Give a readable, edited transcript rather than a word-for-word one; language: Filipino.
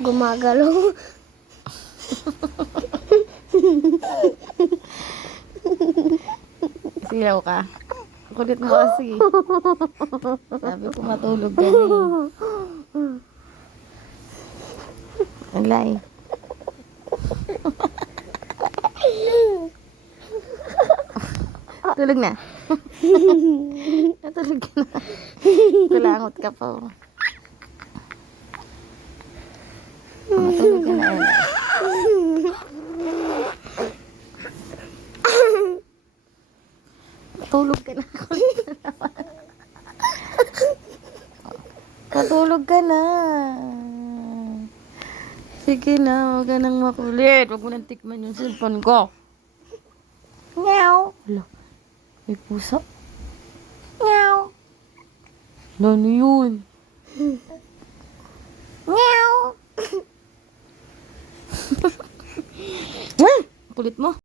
Gumagalaw. Silaw ka. Kulit mo kasi. Sabi ko matulog ka na eh. Alay. Tulog na. Natulog ka na. Kulangot ka pa. Matulog ka na. Matulog ka na. Matulog ka na. Sige na, huwag ka nang makulit. Huwag mo nang tikman yung cellphone ko. Meow. Hala, may pusa. Meow. Ano yun? Meow. Kulit mo.